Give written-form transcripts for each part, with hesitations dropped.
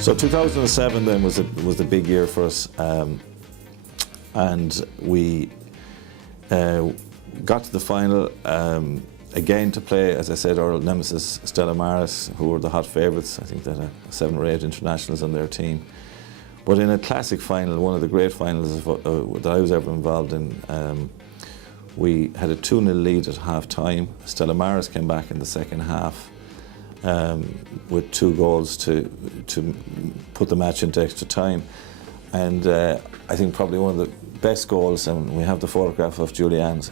So 2007 then was the big year for us, and we got to the final again to play, as I said, our nemesis Stella Maris, who were the hot favourites. I think they had 7 or 8 internationals on their team. But in a classic final, one of the great finals that I was ever involved in, we had a 2-0 lead at half-time. Stella Maris came back in the second half with 2 goals to put the match into extra time. And I think probably one of the best goals, and we have the photograph of Julianne's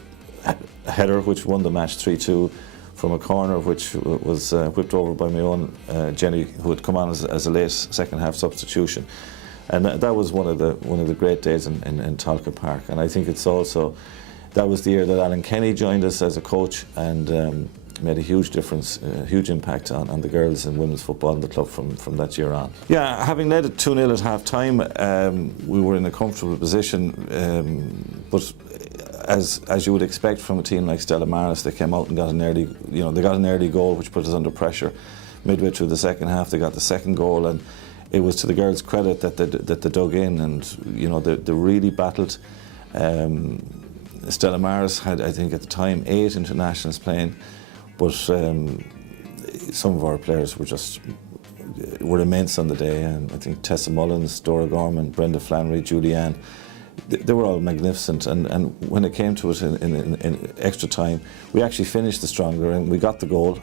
header, which won the match 3-2 from a corner, which was whipped over by my own Jenny, who had come on as a late second half substitution. And that was one of the great days in Tolka Park. And I think it's also, that was the year that Alan Kenny joined us as a coach and made a huge difference, a huge impact on the girls and women's football in the club from that year on. Yeah, having led it 2-0 at half time, we were in a comfortable position, but as you would expect from a team like Stella Maris, they came out and got an early goal, which put us under pressure. Midway through the second half, they got the second goal, and it was to the girls' credit that they dug in, and they really battled. Stella Maris had, I think at the time, 8 internationals playing, but some of our players were immense on the day, and I think Tessa Mullins, Dora Gorman, Brenda Flannery, Julianne, they were all magnificent. And when it came to it in extra time, we actually finished the stronger, and we got the goal.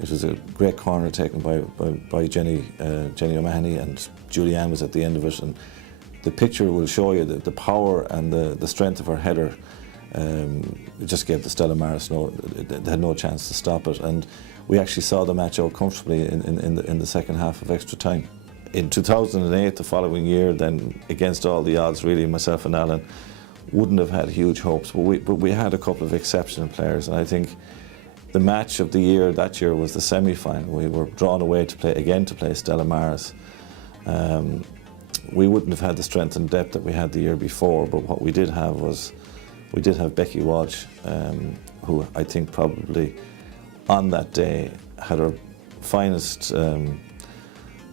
It was a great corner taken by Jenny O'Mahony, and Julianne was at the end of it. And the picture will show you the power and the strength of her header. It just gave the Stella Maris they had no chance to stop it, and we actually saw the match out comfortably in the second half of extra time. In 2008, the following year, then against all the odds, really, myself and Alan wouldn't have had huge hopes, but we had a couple of exceptional players, and I think the match of the year that year was the semi-final. We were drawn away to play Stella Maris. We wouldn't have had the strength and depth that we had the year before, but what we did have was Becky Walsh, who I think probably on that day had her finest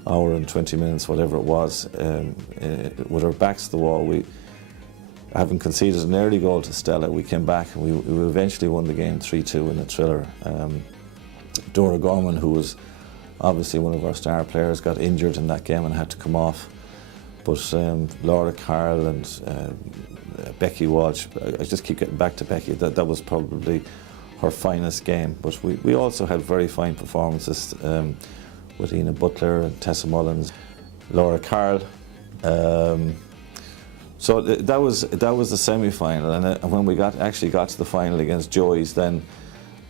hour and 20 minutes, whatever it was, with our backs to the wall. We, having conceded an early goal to Stella, we came back and we eventually won the game 3-2 in a thriller. Dora Gorman, who was obviously one of our star players, got injured in that game and had to come off. But Laura Carroll and Becky Walsh, I just keep getting back to Becky, that was probably her finest game. But we also had very fine performances with Ina Butler and Tessa Mullins, Laura Carroll. So that was the semi-final, and when we actually got to the final against Joey's, then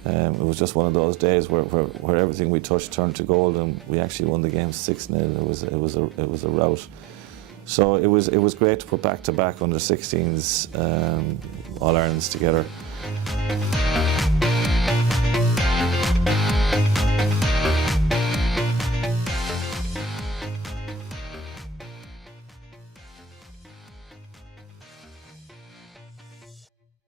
it was just one of those days where everything we touched turned to gold, and we actually won the game 6-0. It was a rout. So it was great to put back-to-back under 16s All-Irelands together.